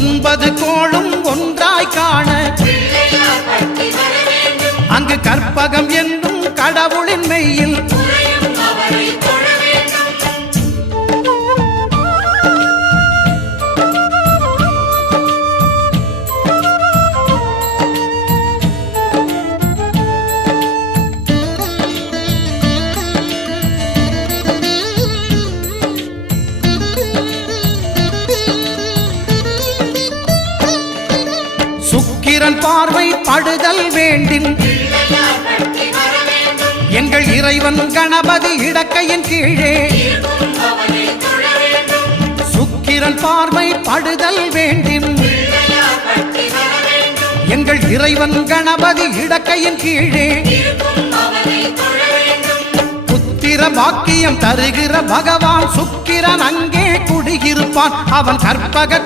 9 கோளும் ஒன்றாய் காண அங்கு கற்பகம் என்னும் கடவுளின் மெய்யில் சுக்கிரன் பார்வை படுதல் வேண்டின் எங்கள் இறைவன் கணபதி இடக்கையின் கீழே சுக்கிரன் பார்வை படுதல் வேண்டின் எங்கள் இறைவன் கணபதி இடக்கையின் கீழே புத்திர பாக்கியம் தருகிற பகவான் சுக்கிரன் அங்கே குடியிருப்பான் அவன் கற்பக